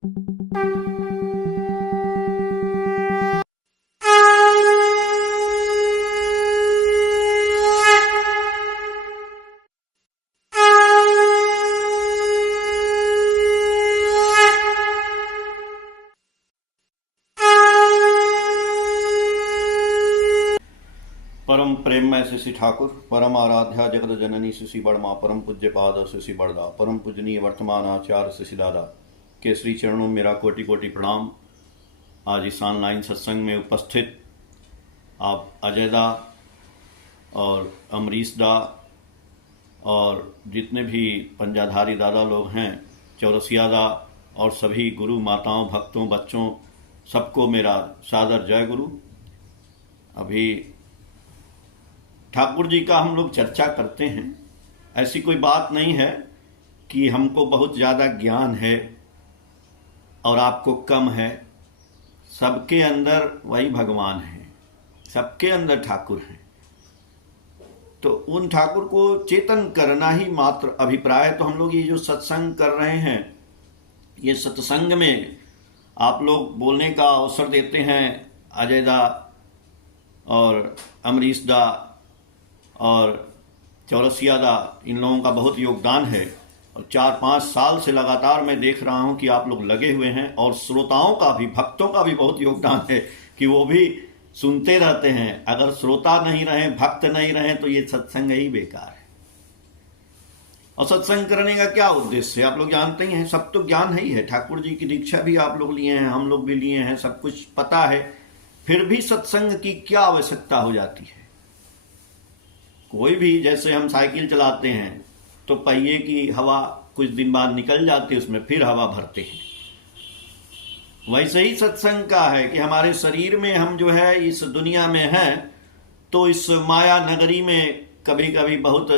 परम प्रेममय श्री ठाकुर, परम आराध्या जगत जननी श्री बड़मा, परम पूज्य पाद श्री बड़दा, परम पूजनीय वर्तमान आचार्य श्री दादा के श्री चरणों में मेरा कोटि कोटि प्रणाम। आज इस ऑनलाइन सत्संग में उपस्थित आप अजय दा और अमरीश दा और जितने भी पंजाधारी दादा लोग हैं, चौरसिया दा और सभी गुरु माताओं, भक्तों, बच्चों, सबको मेरा सादर जय गुरु। अभी ठाकुर जी का हम लोग चर्चा करते हैं। ऐसी कोई बात नहीं है कि हमको बहुत ज़्यादा ज्ञान है और आपको कम है। सबके अंदर वही भगवान है, सबके अंदर ठाकुर हैं। तो उन ठाकुर को चेतन करना ही मात्र अभिप्राय। तो हम लोग ये जो सत्संग कर रहे हैं, ये सत्संग में आप लोग बोलने का अवसर देते हैं। अजय दा और अमरीश दा और चौरसिया दा, इन लोगों का बहुत योगदान है। और 4-5 साल से लगातार मैं देख रहा हूं कि आप लोग लगे हुए हैं। और श्रोताओं का भी, भक्तों का भी बहुत योगदान है कि वो भी सुनते रहते हैं। अगर श्रोता नहीं रहे, भक्त नहीं रहे, तो ये सत्संग ही बेकार है। और सत्संग करने का क्या उद्देश्य है आप लोग जानते ही हैं। सब तो ज्ञान ही है। ठाकुर जी की दीक्षा भी आप लोग लिए हैं, हम लोग भी लिए हैं, सब कुछ पता है। फिर भी सत्संग की क्या आवश्यकता हो जाती है। कोई भी, जैसे हम साइकिल चलाते हैं तो पहिए की हवा कुछ दिन बाद निकल जाती है, उसमें फिर हवा भरते हैं। वैसे ही सत्संग का है कि हमारे शरीर में हम जो है इस दुनिया में हैं, तो इस माया नगरी में कभी कभी बहुत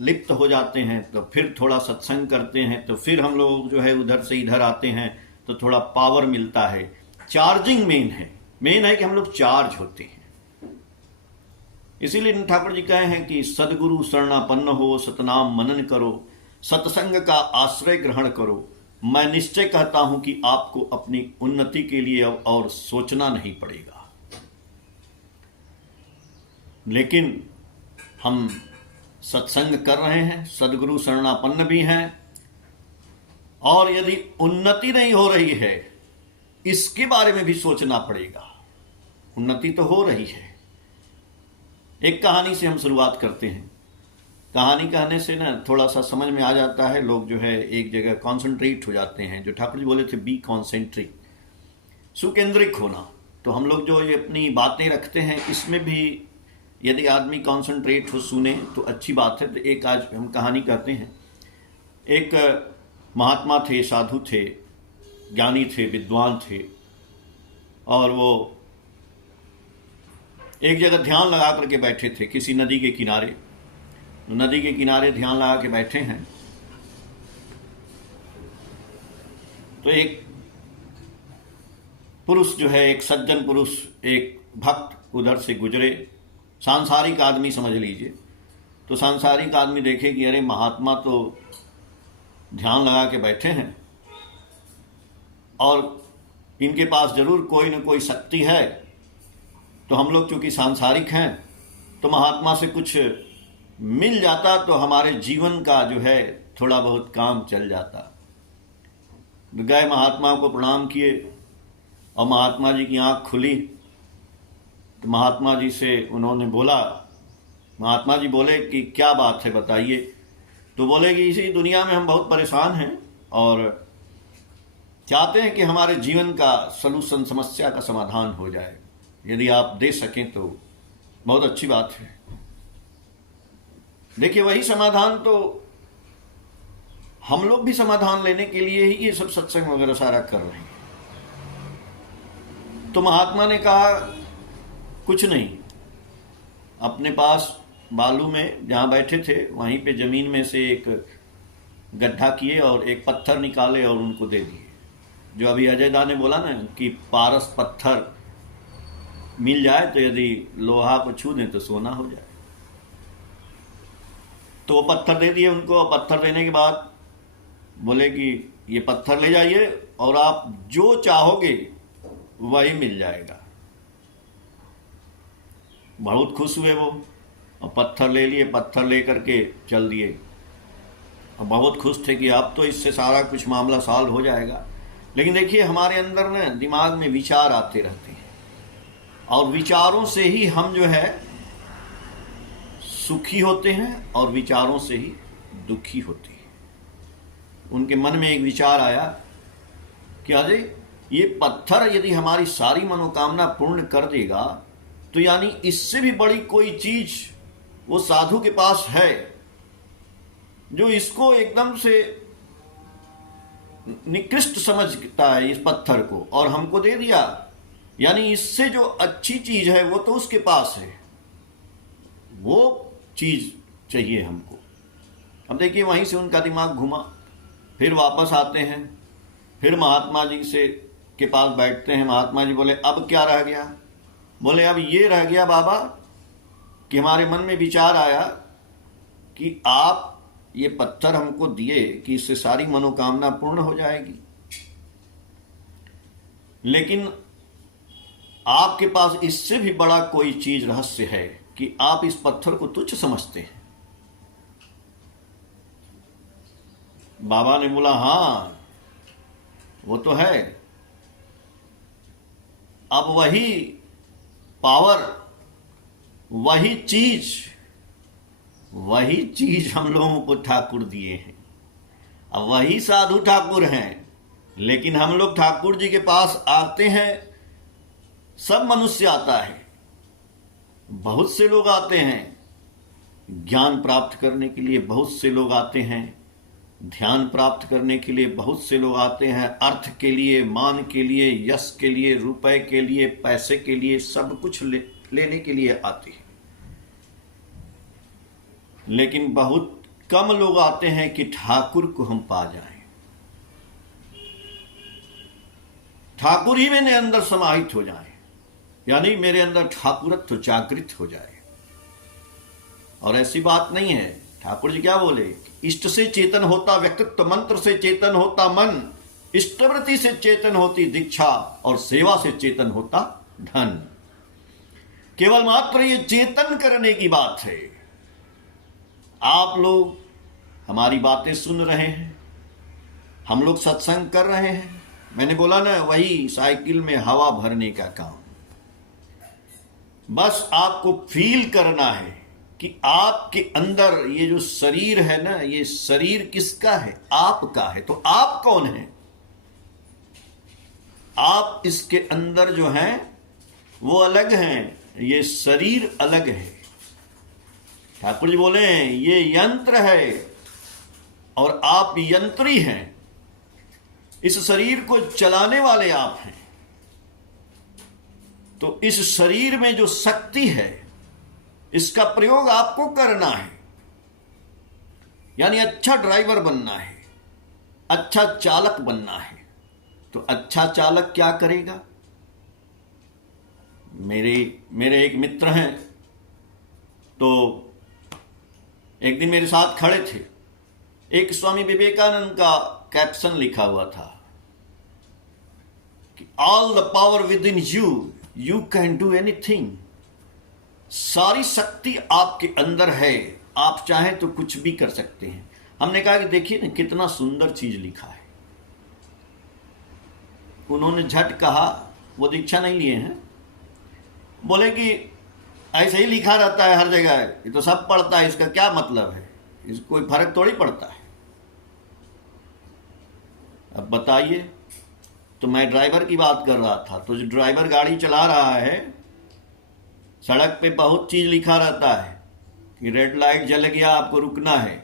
लिप्त हो जाते हैं। तो फिर थोड़ा सत्संग करते हैं तो फिर हम लोग जो है उधर से इधर आते हैं तो थोड़ा पावर मिलता है। चार्जिंग मेन है कि हम लोग चार्ज होते हैं। इसीलिए ठाकुर जी कहे हैं कि सदगुरु शरणापन्न हो, सतनाम मनन करो, सत्संग का आश्रय ग्रहण करो। मैं निश्चय कहता हूं कि आपको अपनी उन्नति के लिए और सोचना नहीं पड़ेगा। लेकिन हम सत्संग कर रहे हैं, सदगुरु शरणापन्न भी हैं, और यदि उन्नति नहीं हो रही है, इसके बारे में भी सोचना पड़ेगा। उन्नति तो हो रही है। एक कहानी से हम शुरुआत करते हैं। कहानी कहने से ना थोड़ा सा समझ में आ जाता है। लोग जो है एक जगह कॉन्सेंट्रेट हो जाते हैं। जो ठाकुर जी बोले थे, बी कॉन्सेंट्रिक, सुकेंद्रिक होना। तो हम लोग जो ये अपनी बातें रखते हैं, इसमें भी यदि आदमी कॉन्सेंट्रेट हो, सुने, तो अच्छी बात है। तो एक आज हम कहानी कहते हैं। एक महात्मा थे, साधु थे, ज्ञानी थे, विद्वान थे, और वो एक जगह ध्यान लगा करके बैठे थे किसी नदी के किनारे। नदी के किनारे ध्यान लगा के बैठे हैं तो एक पुरुष जो है, एक सज्जन पुरुष, एक भक्त उधर से गुजरे। सांसारिक आदमी समझ लीजिए। तो सांसारिक आदमी देखे कि अरे महात्मा तो ध्यान लगा के बैठे हैं और इनके पास जरूर कोई न कोई शक्ति है। तो हम लोग चूंकि सांसारिक हैं, तो महात्मा से कुछ मिल जाता तो हमारे जीवन का जो है थोड़ा बहुत काम चल जाता। गए, महात्मा को प्रणाम किए, और महात्मा जी की आंख खुली। तो महात्मा जी से उन्होंने बोला, महात्मा जी बोले कि क्या बात है बताइए। तो बोले कि इसी दुनिया में हम बहुत परेशान हैं और चाहते हैं कि हमारे जीवन का सलूशन, समस्या का समाधान हो जाए। यदि आप दे सकें तो बहुत अच्छी बात है। देखिए, वही समाधान तो हम लोग भी समाधान लेने के लिए ही ये सब सत्संग वगैरह सारा कर रहे हैं। तो महात्मा ने कहा, कुछ नहीं। अपने पास बालू में जहां बैठे थे, वहीं पे जमीन में से एक गड्ढा किए और एक पत्थर निकाले और उनको दे दिए। जो अभी अजय दा ने बोला ना कि पारस पत्थर मिल जाए तो यदि लोहा को छू दें तो सोना हो जाए। तो वो पत्थर दे दिए उनको। पत्थर देने के बाद बोले कि ये पत्थर ले जाइए और आप जो चाहोगे वही मिल जाएगा। बहुत खुश हुए वो, और पत्थर ले लिए, पत्थर ले करके चल दिए, और बहुत खुश थे कि अब तो इससे सारा कुछ मामला सॉल्व हो जाएगा। लेकिन देखिए, हमारे अंदर ना दिमाग में विचार आते रहते हैं, और विचारों से ही हम जो है सुखी होते हैं, और विचारों से ही दुखी होते हैं। उनके मन में एक विचार आया कि अरे ये पत्थर यदि हमारी सारी मनोकामना पूर्ण कर देगा, तो यानी इससे भी बड़ी कोई चीज वो साधु के पास है जो इसको एकदम से निकृष्ट समझता है इस पत्थर को, और हमको दे दिया। यानी इससे जो अच्छी चीज है वो तो उसके पास है, वो चीज चाहिए हमको। अब देखिए, वहीं से उनका दिमाग घुमा, फिर वापस आते हैं, फिर महात्मा जी से के पास बैठते हैं। महात्मा जी बोले, अब क्या रह गया? बोले, अब ये रह गया बाबा कि हमारे मन में विचार आया कि आप ये पत्थर हमको दिए कि इससे सारी मनोकामना पूर्ण हो जाएगी, लेकिन आपके पास इससे भी बड़ा कोई चीज रहस्य है कि आप इस पत्थर को तुच्छ समझते हैं। बाबा ने बोला, हाँ वो तो है। अब वही पावर, वही चीज हम लोगों को ठाकुर दिए हैं। अब वही साधु ठाकुर हैं, लेकिन हम लोग ठाकुर जी के पास आते हैं, सब मनुष्य आता है, बहुत से लोग आते हैं ज्ञान प्राप्त करने के लिए, बहुत से लोग आते हैं ध्यान प्राप्त करने के लिए, बहुत से लोग आते हैं अर्थ के लिए, मान के लिए, यश के लिए, रुपए के लिए, पैसे के लिए, सब कुछ लेने के लिए आते हैं। लेकिन बहुत कम लोग आते हैं कि ठाकुर को हम पा जाएं, ठाकुर ही मेरे अंदर समाहित हो जाए, यानी मेरे अंदर ठाकुरत्व जागृत हो जाए। और ऐसी बात नहीं है, ठाकुर जी क्या बोले, इष्ट से चेतन होता व्यक्तित्व, मंत्र से चेतन होता मन, इष्टवृत्ति से चेतन होती दीक्षा, और सेवा से चेतन होता धन। केवल मात्र ये चेतन करने की बात है। आप लोग हमारी बातें सुन रहे हैं, हम लोग सत्संग कर रहे हैं, मैंने बोला ना, वही साइकिल में हवा भरने का काम। बस आपको फील करना है कि आपके अंदर ये जो शरीर है ना, ये शरीर किसका है? आपका है। तो आप कौन है? आप इसके अंदर जो हैं वो अलग हैं, ये शरीर अलग है। ठाकुर जी बोले ये यंत्र है और आप यंत्री हैं, इस शरीर को चलाने वाले आप हैं। तो इस शरीर में जो शक्ति है इसका प्रयोग आपको करना है, यानी अच्छा ड्राइवर बनना है, अच्छा चालक बनना है। तो अच्छा चालक क्या करेगा? मेरे एक मित्र हैं, तो एक दिन मेरे साथ खड़े थे, एक स्वामी विवेकानंद का कैप्शन लिखा हुआ था कि all the power with in you can do anything. सारी शक्ति आपके अंदर है, आप चाहें तो कुछ भी कर सकते हैं। हमने कहा कि देखिए ना कितना सुंदर चीज लिखा है। उन्होंने झट कहा, वो दीक्षा नहीं लिए हैं, बोले कि ऐसे ही लिखा रहता है हर जगह, ये तो सब पढ़ता है, इसका क्या मतलब है, इसको कोई फर्क थोड़ी पड़ता है। अब बताइए, तो मैं ड्राइवर की बात कर रहा था, तो जो ड्राइवर गाड़ी चला रहा है, सड़क पे बहुत चीज लिखा रहता है कि रेड लाइट जल गया, आपको रुकना है,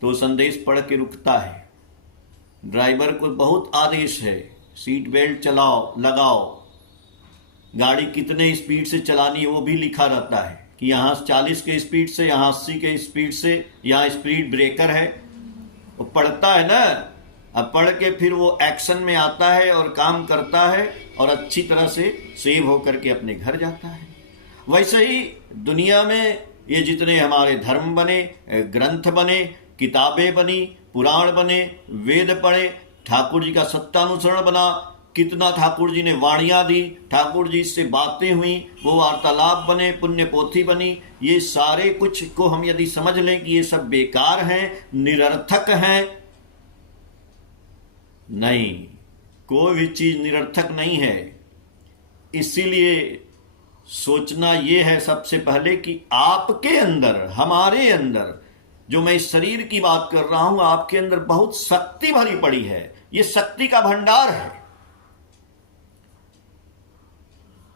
तो संदेश पढ़ के रुकता है। ड्राइवर को बहुत आदेश है, सीट बेल्ट चलाओ, लगाओ, गाड़ी कितने स्पीड से चलानी है वो भी लिखा रहता है कि यहाँ 40 के स्पीड से, यहाँ 80 के स्पीड से, यहाँ स्पीड ब्रेकर है। वो पढ़ता है ना, अब पढ़ के फिर वो एक्शन में आता है और काम करता है और अच्छी तरह से सेव होकर के अपने घर जाता है। वैसे ही दुनिया में ये जितने हमारे धर्म बने, ग्रंथ बने, किताबें बनी, पुराण बने, वेद पढ़े, ठाकुर जी का सत्तानुसरण बना, कितना ठाकुर जी ने वाणियां दी, ठाकुर जी से बातें हुई, वो वार्तालाप बने, पुण्य पोथी बनी। ये सारे कुछ को हम यदि समझ लें कि ये सब बेकार हैं, निरर्थक हैं, नहीं, कोई भी चीज निरर्थक नहीं है। इसीलिए सोचना ये है सबसे पहले कि आपके अंदर, हमारे अंदर, जो मैं इस शरीर की बात कर रहा हूं, आपके अंदर बहुत शक्ति भरी पड़ी है। ये शक्ति का भंडार है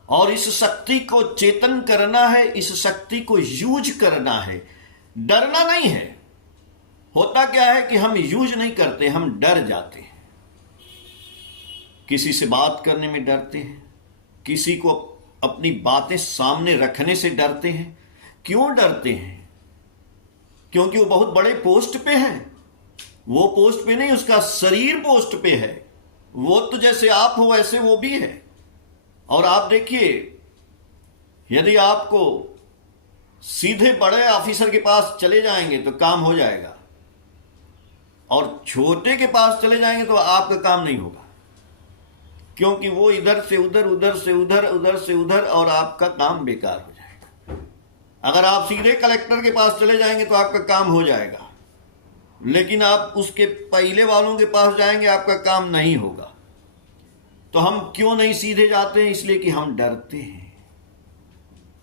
और इस शक्ति को चेतन करना है, इस शक्ति को यूज करना है, डरना नहीं है। होता क्या है कि हम यूज नहीं करते, हम डर जाते हैं। किसी से बात करने में डरते हैं, किसी को अपनी बातें सामने रखने से डरते हैं। क्यों डरते हैं? क्योंकि वो बहुत बड़े पोस्ट पे है। वो पोस्ट पे नहीं, उसका शरीर पोस्ट पे है। वो तो जैसे आप हो वैसे वो भी है। और आप देखिए, यदि आपको सीधे बड़े ऑफिसर के पास चले जाएंगे तो काम हो जाएगा, और छोटे के पास चले जाएंगे तो आपका काम नहीं होगा, क्योंकि वो इधर से उधर, उधर से उधर, उधर से उधर, और आपका काम बेकार हो जाएगा। अगर आप सीधे कलेक्टर के पास चले जाएंगे तो आपका काम हो जाएगा, लेकिन आप उसके पहले वालों के पास जाएंगे, आपका काम नहीं होगा। तो हम क्यों नहीं सीधे जाते हैं? इसलिए कि हम डरते हैं।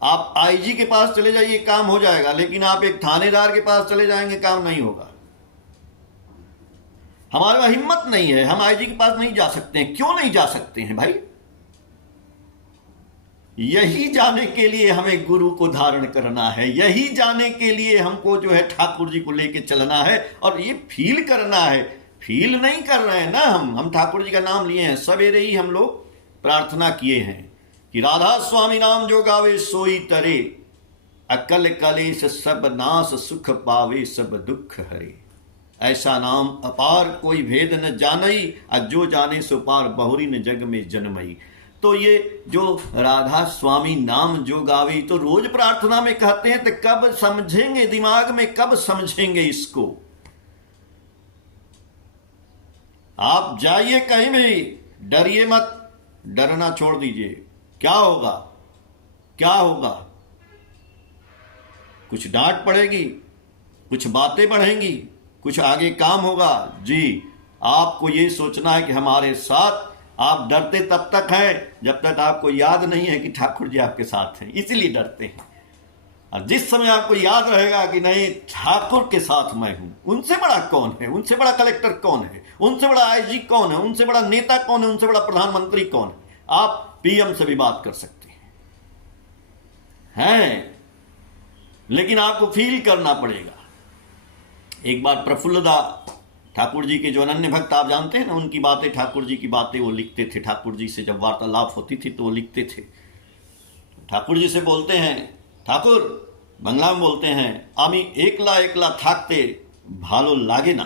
आप आईजी के पास चले जाइए, काम हो जाएगा, लेकिन आप एक थानेदार के पास चले जाएंगे, काम नहीं होगा। हमारे में हिम्मत नहीं है, हम आईजी के पास नहीं जा सकते हैं। क्यों नहीं जा सकते हैं भाई? यही जाने के लिए हमें गुरु को धारण करना है, यही जाने के लिए हमको जो है ठाकुर जी को लेके चलना है, और ये फील करना है। फील नहीं कर रहे हैं ना, हम ठाकुर जी का नाम लिए हैं। सवेरे ही हम लोग प्रार्थना किए हैं कि राधा स्वामी नाम जो गावे सोई तरे, अकल कलेश सब नाश, सुख पावे सब दुख हरे। ऐसा नाम अपार कोई भेद न जानई, जो जाने सो पार बहुरी न जग में जन्मई। तो ये जो राधा स्वामी नाम जो गावे, तो रोज प्रार्थना में कहते हैं, तो कब समझेंगे? दिमाग में कब समझेंगे इसको? आप जाइए कहीं भी, डरिए मत, डरना छोड़ दीजिए। क्या होगा? क्या होगा? कुछ डांट पड़ेगी, कुछ बातें बढ़ेंगी, कुछ आगे काम होगा। जी, आपको ये सोचना है कि हमारे साथ, आप डरते तब तक हैं जब तक आपको याद नहीं है कि ठाकुर जी आपके साथ हैं, इसीलिए डरते हैं। और जिस समय आपको याद रहेगा कि नहीं, ठाकुर के साथ मैं हूं, उनसे बड़ा कौन है? उनसे बड़ा कलेक्टर कौन है? उनसे बड़ा आईजी कौन है? उनसे बड़ा नेता कौन है? उनसे बड़ा प्रधानमंत्री कौन है? आप पीएम से भी बात कर सकते हैं, लेकिन आपको फील करना पड़ेगा। एक बार प्रफुल्लदा ठाकुर जी के जो अनन्य भक्त, आप जानते हैं ना, उनकी बातें, ठाकुर जी की बातें वो लिखते थे। ठाकुर जी से जब वार्तालाप होती थी तो वो लिखते थे। ठाकुर जी से बोलते हैं, ठाकुर बांग्ला में बोलते हैं, आमी एकला एकला थाकते भालो लागे ना।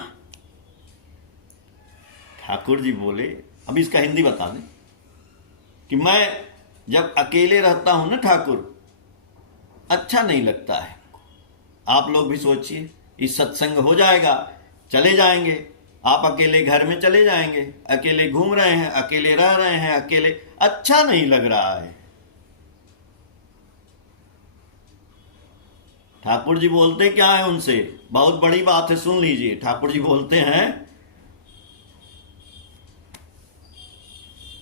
ठाकुर जी बोले, अब इसका हिंदी बता दें, कि मैं जब अकेले रहता हूं ना ठाकुर, अच्छा नहीं लगता है। आप लोग भी सोचिए, इस सत्संग हो जाएगा, चले जाएंगे, आप अकेले घर में चले जाएंगे, अकेले घूम रहे हैं, अकेले रह रहे हैं, अकेले, अच्छा नहीं लग रहा है। ठाकुर जी बोलते क्या है उनसे? बहुत बड़ी बात है, सुन लीजिए। ठाकुर जी बोलते हैं,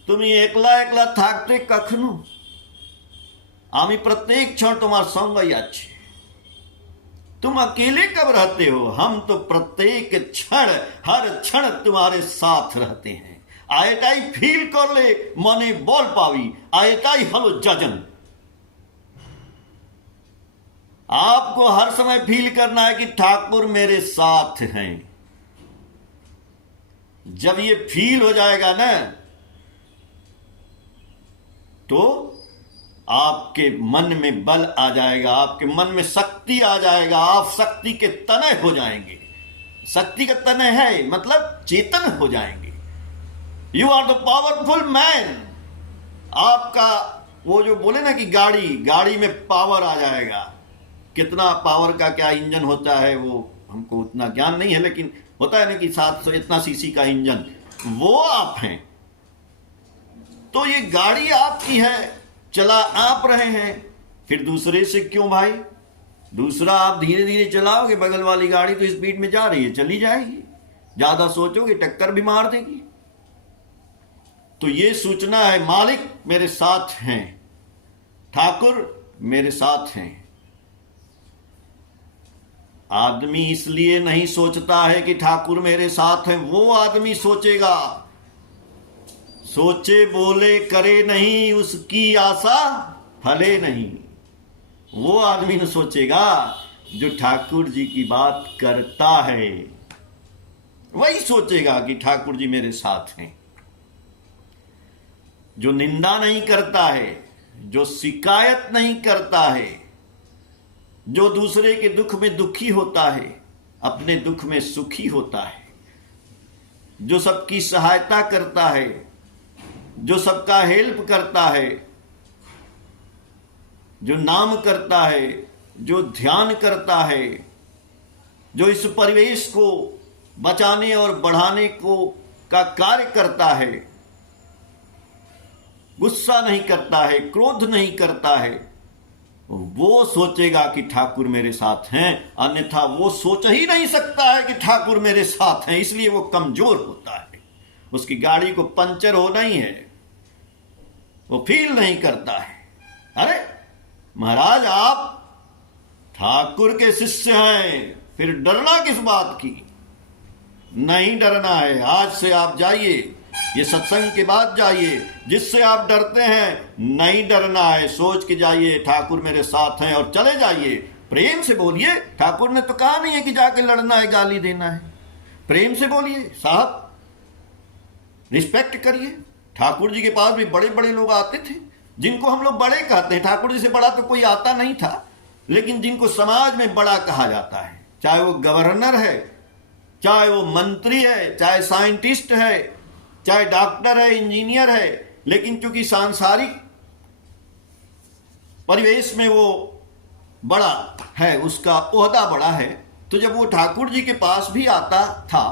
तुम एकला एकला थाकते कखनु, आमी प्रत्येक क्षण तुम्हारा संग अच्छे। तुम अकेले कब रहते हो? हम तो प्रत्येक क्षण, हर क्षण तुम्हारे साथ रहते हैं। आयटाई फील कर ले मने बोल पावी, आयटाई हलो जजन। आपको हर समय फील करना है कि ठाकुर मेरे साथ हैं। जब ये फील हो जाएगा ना, तो आपके मन में बल आ जाएगा, आपके मन में शक्ति आ जाएगा, आप शक्ति के तनय हो जाएंगे। शक्ति का तनय है मतलब चेतन हो जाएंगे। You are the powerful man. आपका वो जो बोले ना कि गाड़ी में पावर आ जाएगा। कितना पावर का क्या इंजन होता है वो हमको उतना ज्ञान नहीं है, लेकिन होता है ना कि 700 इतना सीसी का इंजन, वो आप हैं। तो ये गाड़ी आपकी है, चला आप रहे हैं, फिर दूसरे से क्यों भाई? दूसरा आप धीरे धीरे चलाओगे, बगल वाली गाड़ी तो स्पीड में जा रही है, चली जाएगी। ज्यादा सोचोगे टक्कर भी मार देगी। तो ये सूचना है, मालिक मेरे साथ हैं, ठाकुर मेरे साथ हैं। आदमी इसलिए नहीं सोचता है कि ठाकुर मेरे साथ हैं, वो आदमी सोचेगा। सोचे बोले करे नहीं, उसकी आशा फले नहीं। वो आदमी न सोचेगा जो ठाकुर जी की बात करता है, वही सोचेगा कि ठाकुर जी मेरे साथ हैं। जो निंदा नहीं करता है, जो शिकायत नहीं करता है, जो दूसरे के दुख में दुखी होता है, अपने दुख में सुखी होता है, जो सबकी सहायता करता है, जो सबका हेल्प करता है, जो नाम करता है, जो ध्यान करता है, जो इस परिवेश को बचाने और बढ़ाने को का कार्य करता है, गुस्सा नहीं करता है, क्रोध नहीं करता है, वो सोचेगा कि ठाकुर मेरे साथ हैं। अन्यथा वो सोच ही नहीं सकता है कि ठाकुर मेरे साथ हैं, इसलिए वो कमजोर होता है। उसकी गाड़ी को पंचर होना ही है, वो फील नहीं करता है। अरे महाराज आप ठाकुर के शिष्य हैं, फिर डरना किस बात की? नहीं डरना है। आज से आप जाइए, ये सत्संग के बाद जाइए। जिससे आप डरते हैं नहीं डरना है, सोच के जाइए ठाकुर मेरे साथ हैं और चले जाइए। प्रेम से बोलिए, ठाकुर ने तो कहा नहीं है कि जाके लड़ना है, गाली देना है। प्रेम से बोलिए, साहब रिस्पेक्ट करिए। ठाकुर जी के पास भी बड़े बड़े लोग आते थे, जिनको हम लोग बड़े कहते हैं। ठाकुर जी से बड़ा तो कोई आता नहीं था, लेकिन जिनको समाज में बड़ा कहा जाता है, चाहे वो गवर्नर है, चाहे वो मंत्री है, चाहे साइंटिस्ट है, चाहे डॉक्टर है, इंजीनियर है, लेकिन चूंकि सांसारिक परिवेश में वो बड़ा है, उसका ओहदा बड़ा है, तो जब वो ठाकुर जी के पास भी आता था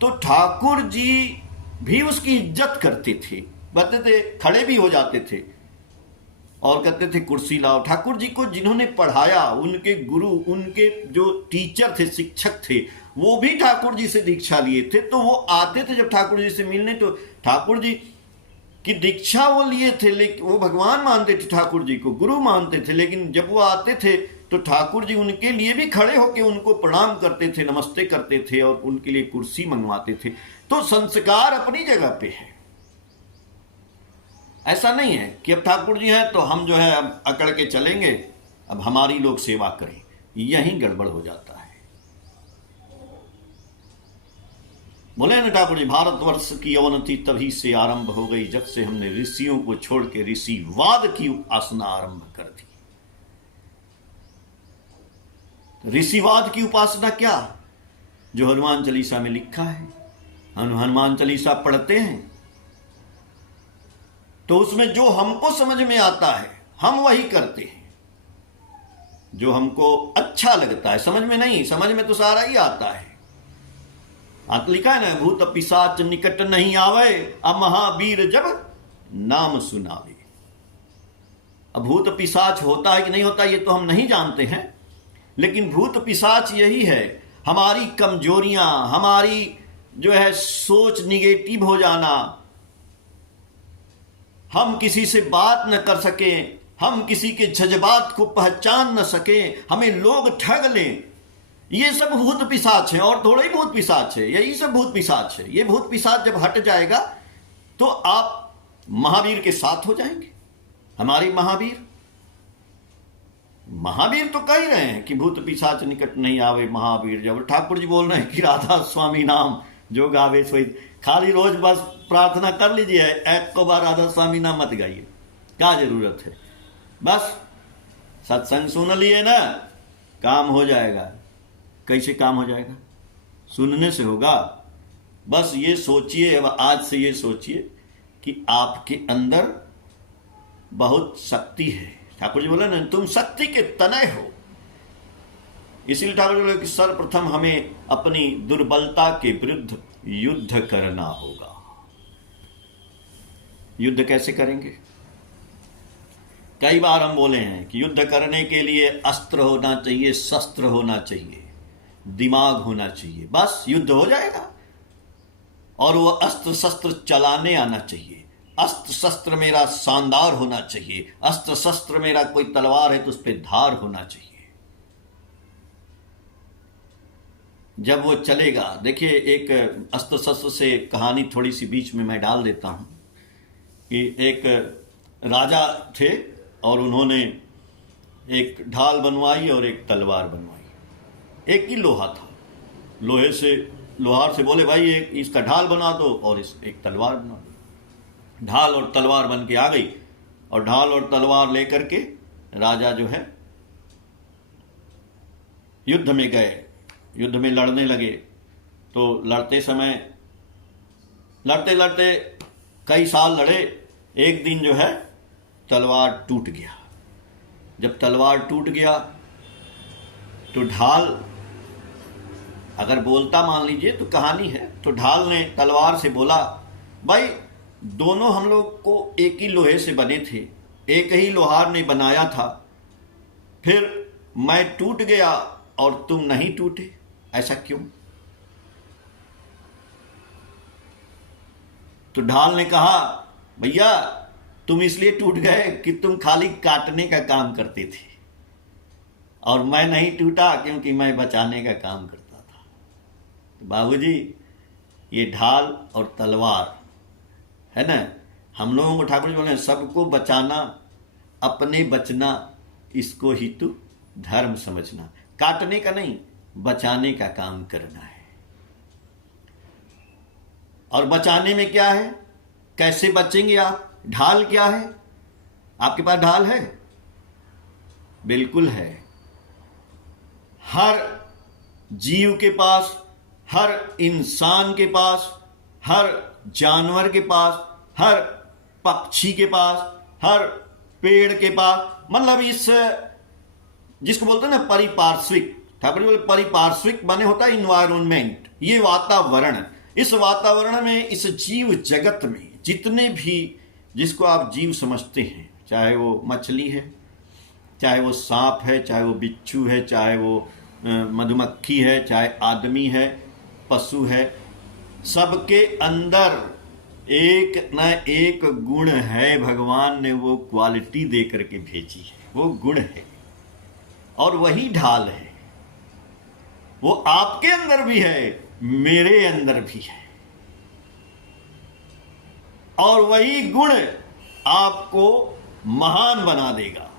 तो ठाकुर जी भी उसकी इज्जत करते थे, कहते थे, खड़े भी हो जाते थे और कहते थे कुर्सी लाओ। ठाकुर जी को जिन्होंने पढ़ाया, उनके गुरु, उनके जो टीचर थे, शिक्षक थे, वो भी ठाकुर जी से दीक्षा लिए थे। तो वो आते थे जब ठाकुर जी से मिलने, तो ठाकुर जी की दीक्षा वो लिए थे, लेकिन वो भगवान मानते थे, ठाकुर जी को गुरु मानते थे। लेकिन जब वो आते थे तो ठाकुर जी उनके लिए भी खड़े होकर उनको प्रणाम करते थे, नमस्ते करते थे और उनके लिए कुर्सी मंगवाते थे। तो संस्कार अपनी जगह पे है। ऐसा नहीं है कि अब ठाकुर जी हैं तो हम जो है अब अकड़ के चलेंगे, अब हमारी लोग सेवा करें। यही गड़बड़ हो जाता है। बोले ना ठाकुर जी, भारतवर्ष की अवनति तभी से आरंभ हो गई जब से हमने ऋषियों को छोड़ के ऋषिवाद की उपासना आरंभ कर दी। ऋषिवाद की उपासना क्या? जो हनुमान चालीसा में लिखा है। हनुमान चालीसा पढ़ते हैं तो उसमें जो हमको समझ में आता है हम वही करते हैं, जो हमको अच्छा लगता है। समझ में नहीं, समझ में तो सारा ही आता है। आप लिखा है ना, भूत पिशाच निकट नहीं आवे, अब महावीर जब नाम सुनावे। अब भूत पिशाच होता है कि नहीं होता ये तो हम नहीं जानते हैं, लेकिन भूत पिशाच यही है, हमारी कमजोरियां, हमारी जो है सोच निगेटिव हो जाना, हम किसी से बात न कर सकें, हम किसी के जज्बात को पहचान न सकें, हमें लोग ठग लें, ये सब भूत पिशाच है। और थोड़ा ही भूत पिशाच है, यही सब भूत पिशाच है। ये भूत पिशाच जब हट जाएगा तो आप महावीर के साथ हो जाएंगे। हमारी महावीर तो कह ही रहे हैं कि भूत पिशाच निकट नहीं आवे, महावीर जब। ठाकुर जी बोल रहे हैं कि राधा स्वामी नाम जो गावे सोई। खाली रोज बस प्रार्थना कर लीजिए, एक को बार राधा स्वामी नाम मत गाइए, क्या जरूरत है? बस सत्संग सुन लिए ना, काम हो जाएगा। कैसे काम हो जाएगा? सुनने से होगा। बस ये सोचिए, अब आज से ये सोचिए कि आपके अंदर बहुत शक्ति है। ठाकुर जी बोले ना, तुम शक्ति के तनय हो। इसीलिए ठाकुर जी बोले कि सर्वप्रथम हमें अपनी दुर्बलता के विरुद्ध युद्ध करना होगा। युद्ध कैसे करेंगे? कई बार हम बोले हैं कि युद्ध करने के लिए अस्त्र होना चाहिए, शस्त्र होना चाहिए, दिमाग होना चाहिए, बस युद्ध हो जाएगा। और वो अस्त्र शस्त्र चलाने आना चाहिए। अस्त्र शस्त्र मेरा शानदार होना चाहिए। अस्त्र शस्त्र मेरा कोई तलवार है तो उस पर धार होना चाहिए। जब वो चलेगा, देखिए एक अस्त्र शस्त्र से कहानी थोड़ी सी बीच में मैं डाल देता हूं कि एक राजा थे और उन्होंने एक ढाल बनवाई और एक तलवार बनवाई। एक ही लोहा था, लोहार से बोले भाई एक इसका ढाल बना दो और एक तलवार बना दो। ढाल और तलवार बन के आ गई और ढाल और तलवार लेकर के राजा जो है युद्ध में गए, युद्ध में लड़ने लगे। तो लड़ते समय लड़ते लड़ते कई साल लड़े। एक दिन जो है तलवार टूट गया। जब तलवार टूट गया तो ढाल अगर बोलता मान लीजिए तो कहानी है, तो ढाल ने तलवार से बोला भाई दोनों हम लोग को एक ही लोहे से बने थे, एक ही लोहार ने बनाया था, फिर मैं टूट गया और तुम नहीं टूटे, ऐसा क्यों? तो ढाल ने कहा भैया तुम इसलिए टूट गए कि तुम खाली काटने का काम करते थे और मैं नहीं टूटा क्योंकि मैं बचाने का काम करता था। तो बाबूजी ये ढाल और तलवार है ना, हम लोगों को ठाकुर जी बोले सबको बचाना, अपने बचना, इसको ही तू धर्म समझना। काटने का नहीं, बचाने का काम करना है। और बचाने में क्या है, कैसे बचेंगे आप? ढाल क्या है? आपके पास ढाल है? बिल्कुल है। हर जीव के पास, हर इंसान के पास, हर जानवर के पास, हर पक्षी के पास, हर पेड़ के पास, मतलब इस जिसको बोलते हैं ना परिपार्श्विक, ठाकुर जी बोले परिपार्श्विक माने होता है इन्वायरमेंट, ये वातावरण। इस वातावरण में, इस जीव जगत में जितने भी जिसको आप जीव समझते हैं, चाहे वो मछली है, चाहे वो सांप है, चाहे वो बिच्छू है, चाहे वो मधुमक्खी है, चाहे आदमी है, पशु है, सबके अंदर एक न एक गुण है। भगवान ने वो क्वालिटी दे करके भेजी है, वो गुण है और वही ढाल है। वो आपके अंदर भी है, मेरे अंदर भी है, और वही गुण आपको महान बना देगा।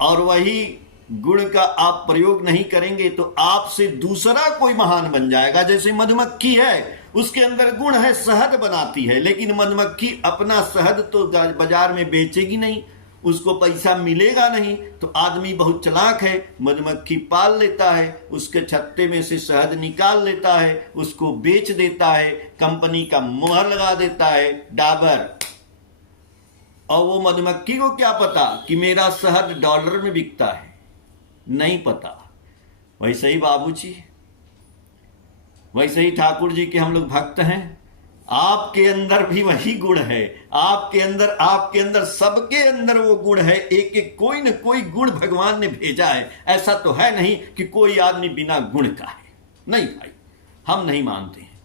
और वही गुण का आप प्रयोग नहीं करेंगे तो आपसे दूसरा कोई महान बन जाएगा। जैसे मधुमक्खी है, उसके अंदर गुण है, शहद बनाती है, लेकिन मधुमक्खी अपना शहद तो बाजार में बेचेगी नहीं, उसको पैसा मिलेगा नहीं। तो आदमी बहुत चालाक है, मधुमक्खी पाल लेता है, उसके छत्ते में से शहद निकाल लेता है, उसको बेच देता है, कंपनी का मुहर लगा देता है डाबर। और वो मधुमक्खी को क्या पता कि मेरा शहद डॉलर में बिकता है, नहीं पता। वैसे ही बाबूजी, वैसे ही ठाकुर जी के हम लोग भक्त हैं। आपके अंदर भी वही गुण है, आपके अंदर सबके अंदर वो गुण है। एक एक कोई न कोई गुण भगवान ने भेजा है। ऐसा तो है नहीं कि कोई आदमी बिना गुण का है, नहीं भाई, हम नहीं मानते हैं।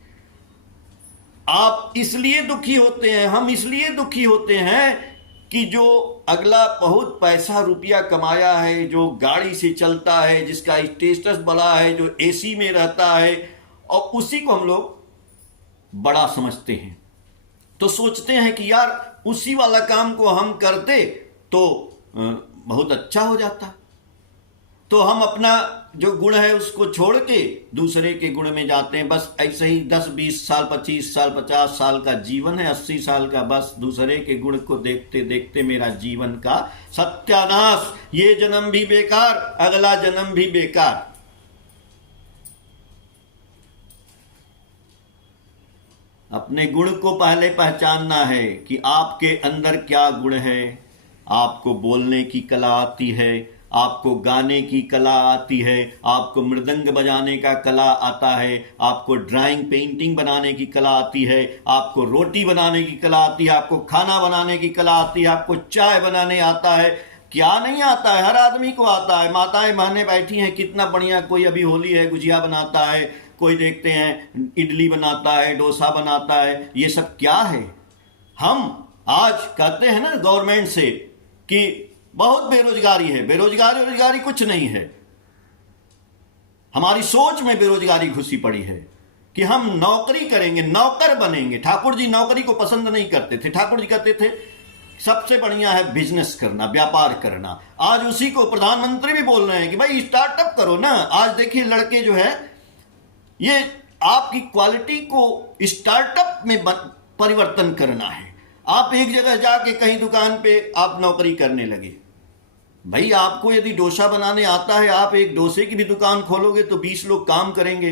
आप इसलिए दुखी होते हैं, हम इसलिए दुखी होते हैं कि जो अगला बहुत पैसा रुपया कमाया है, जो गाड़ी से चलता है, जिसका स्टेटस बड़ा है, जो एसी में रहता है, और उसी को हम लोग बड़ा समझते हैं। तो सोचते हैं कि यार उसी वाला काम को हम करते तो बहुत अच्छा हो जाता। तो हम अपना जो गुण है उसको छोड़ के दूसरे के गुण में जाते हैं। बस ऐसे ही 10, 20 साल, 25 साल, 50 साल का जीवन है, 80 साल का, बस दूसरे के गुण को देखते देखते मेरा जीवन का सत्यानाश। ये जन्म भी बेकार, अगला जन्म भी बेकार। अपने गुण को पहले पहचानना है कि आपके अंदर क्या गुण है। आपको बोलने की कला आती है, आपको गाने की कला आती है, आपको मृदंग बजाने का कला आता है, आपको ड्राइंग पेंटिंग बनाने की कला आती है, आपको रोटी बनाने की कला आती है, आपको खाना बनाने की कला आती है, आपको चाय बनाने आता है। क्या नहीं आता है? हर आदमी को आता है। माताएं बहनें बैठी हैं, कितना बढ़िया, कोई अभी होली है गुजिया बनाता है, कोई देखते हैं इडली बनाता है, डोसा बनाता है। ये सब क्या है? हम आज कहते हैं ना गवर्नमेंट से कि बहुत बेरोजगारी है। बेरोजगारी कुछ नहीं है। हमारी सोच में बेरोजगारी घुसी पड़ी है कि हम नौकरी करेंगे, नौकर बनेंगे। ठाकुर जी नौकरी को पसंद नहीं करते थे। ठाकुर जी कहते थे सबसे बढ़िया है बिजनेस करना, व्यापार करना। आज उसी को प्रधानमंत्री भी बोल रहे हैं कि भाई स्टार्टअप करो ना। आज देखिए लड़के जो है, ये आपकी क्वालिटी को स्टार्टअप में परिवर्तन करना है। आप एक जगह जाके कहीं दुकान पे आप नौकरी करने लगे। भाई आपको यदि डोसा बनाने आता है, आप एक डोसे की भी दुकान खोलोगे तो 20 लोग काम करेंगे।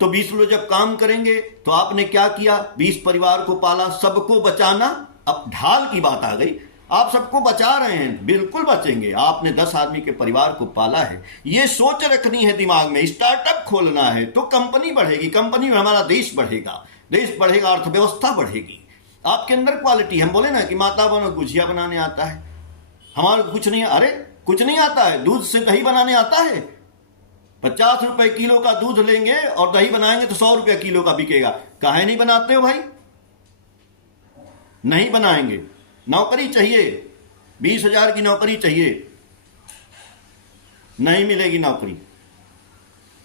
तो 20 लोग जब काम करेंगे तो आपने क्या किया? 20 परिवार को पाला। सबको बचाना, अब ढाल की बात आ गई। आप सबको बचा रहे हैं, बिल्कुल बचेंगे। आपने 10 आदमी के परिवार को पाला है। ये सोच रखनी है दिमाग में। स्टार्टअप खोलना है तो कंपनी बढ़ेगी, कंपनी में हमारा देश बढ़ेगा, देश बढ़ेगा, अर्थव्यवस्था बढ़ेगी। आपके अंदर क्वालिटी, हम बोले ना कि माता बनो, गुजिया बनाने आता है, हमारे कुछ नहीं, अरे कुछ नहीं आता है। दूध से दही बनाने आता है। 50 रुपए किलो का दूध लेंगे और दही बनाएंगे तो 100 रुपए किलो का बिकेगा। काहे नहीं बनाते हो भाई? नहीं बनाएंगे। नौकरी चाहिए, 20,000 की नौकरी चाहिए, नहीं मिलेगी नौकरी।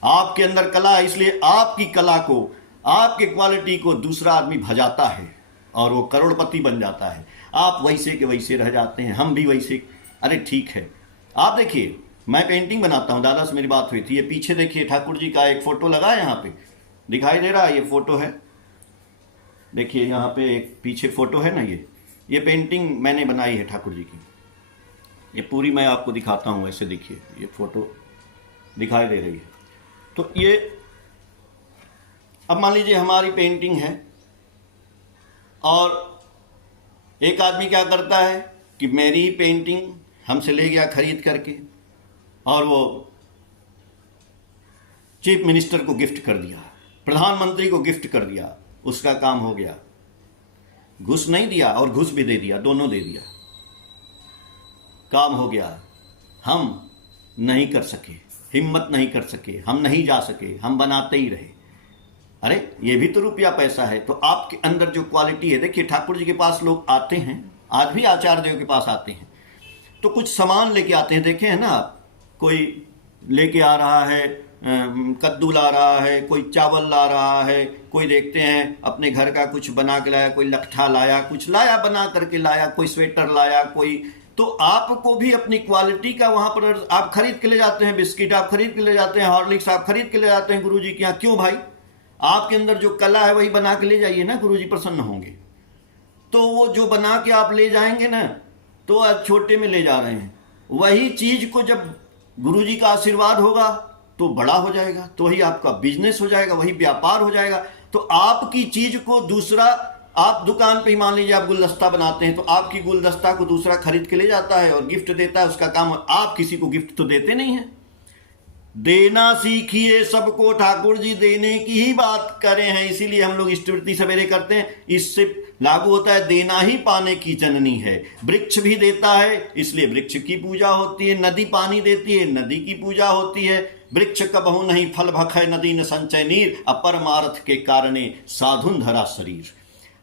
आपके अंदर कला है, इसलिए आपकी कला को, आपके क्वालिटी को दूसरा आदमी भजाता है और वो करोड़पति बन जाता है। आप वैसे के वैसे रह जाते हैं, हम भी वैसे। अरे ठीक है, आप देखिए मैं पेंटिंग बनाता हूँ, दादा से मेरी बात हुई थी। ये पीछे देखिए ठाकुर जी का एक फोटो लगा है, यहाँ पे दिखाई दे रहा है, ये फोटो है। देखिए यहाँ पे एक पीछे फोटो है ना, ये पेंटिंग मैंने बनाई है ठाकुर जी की। ये पूरी मैं आपको दिखाता हूँ। ऐसे देखिए ये फोटो दिखाई दे रही है। तो ये अब मान लीजिए हमारी पेंटिंग है और एक आदमी क्या करता है कि मेरी ही पेंटिंग हमसे ले गया खरीद करके और वो चीफ मिनिस्टर को गिफ्ट कर दिया, प्रधानमंत्री को गिफ्ट कर दिया। उसका काम हो गया। घुस नहीं दिया और घुस भी दे दिया, दोनों दे दिया, काम हो गया। हम नहीं कर सके, हिम्मत नहीं कर सके, हम नहीं जा सके, हम बनाते ही रहे। अरे ये भी तो रुपया पैसा है। तो आपके अंदर जो क्वालिटी है, देखिए ठाकुर जी के पास लोग आते हैं, आज भी आचार्य देव के पास आते हैं तो कुछ सामान लेके आते हैं। देखे हैं ना आप, कोई लेके आ रहा है कद्दू ला रहा है, कोई चावल ला रहा है, कोई देखते हैं अपने घर का कुछ बना के लाया, कोई लट्ठा लाया, कुछ लाया बना करके लाया, कोई स्वेटर लाया, कोई। तो आपको भी अपनी क्वालिटी का वहां पर आप खरीद के ले जाते हैं। बिस्किट आप खरीद के ले जाते हैं, हॉर्लिक्स आप खरीद के ले जाते हैं गुरुजी के यहाँ। क्यों भाई? आपके अंदर जो कला है वही बना के ले जाइए ना, गुरुजी प्रसन्न होंगे। तो वो जो बना के आप ले जाएंगे ना, तो आप छोटे में ले जा रहे हैं। वही चीज को जब गुरुजी का आशीर्वाद होगा तो बड़ा हो जाएगा, तो वही आपका बिजनेस हो जाएगा, वही व्यापार हो जाएगा। तो आपकी चीज को दूसरा, आप दुकान पे ही मान लीजिए आप गुलदस्ता बनाते हैं, तो आपकी गुलदस्ता को दूसरा खरीद के ले जाता है और गिफ्ट देता है, उसका काम। आप किसी को गिफ्ट तो देते नहीं है। देना सीखिए सबको, ठाकुर जी देने की ही बात करे हैं, इसीलिए हम लोग स्मृति सवेरे करते हैं। इससे लागू होता है देना ही पाने की जननी है। वृक्ष भी देता है, इसलिए वृक्ष की पूजा होती है। नदी पानी देती है, नदी की पूजा होती है। वृक्ष कबहु नहीं फल भखै, नदी न संचय नीर, अपरमार्थ के कारणे साधुन धरा शरीर।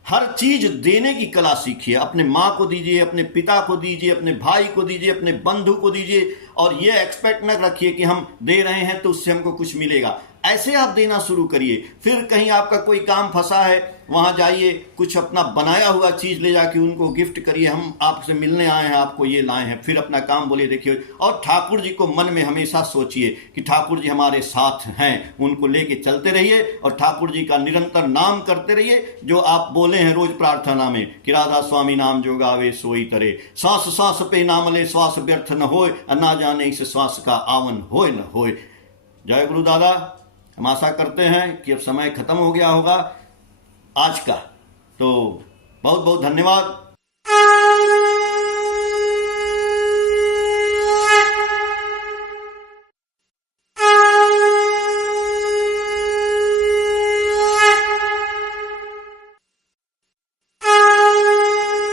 हर चीज देने की कला सीखिए। अपने माँ को दीजिए, अपने पिता को दीजिए, अपने भाई को दीजिए, अपने बंधु को दीजिए, और ये एक्सपेक्ट न रखिए कि हम दे रहे हैं तो उससे हमको कुछ मिलेगा। ऐसे आप देना शुरू करिए। फिर कहीं आपका कोई काम फंसा है, वहां जाइए, कुछ अपना बनाया हुआ चीज ले जाके उनको गिफ्ट करिए, हम आपसे मिलने आए हैं, आपको ये लाए हैं। फिर अपना काम बोलिए, देखिए। और ठाकुर जी को मन में हमेशा सोचिए कि ठाकुर जी हमारे साथ हैं, उनको लेके चलते रहिए और ठाकुर जी का निरंतर नाम करते रहिए। जो आप बोले हैं रोज प्रार्थना में कि राधा स्वामी नाम जो गावे सोई तरे, सांस सांस पे नाम ले, श्वास व्यर्थ न होए, ना जाने इस श्वास का आवन होए न होए। जय गुरु दादा। हम आशा करते हैं कि अब समय खत्म हो गया होगा आज का। तो बहुत बहुत धन्यवाद।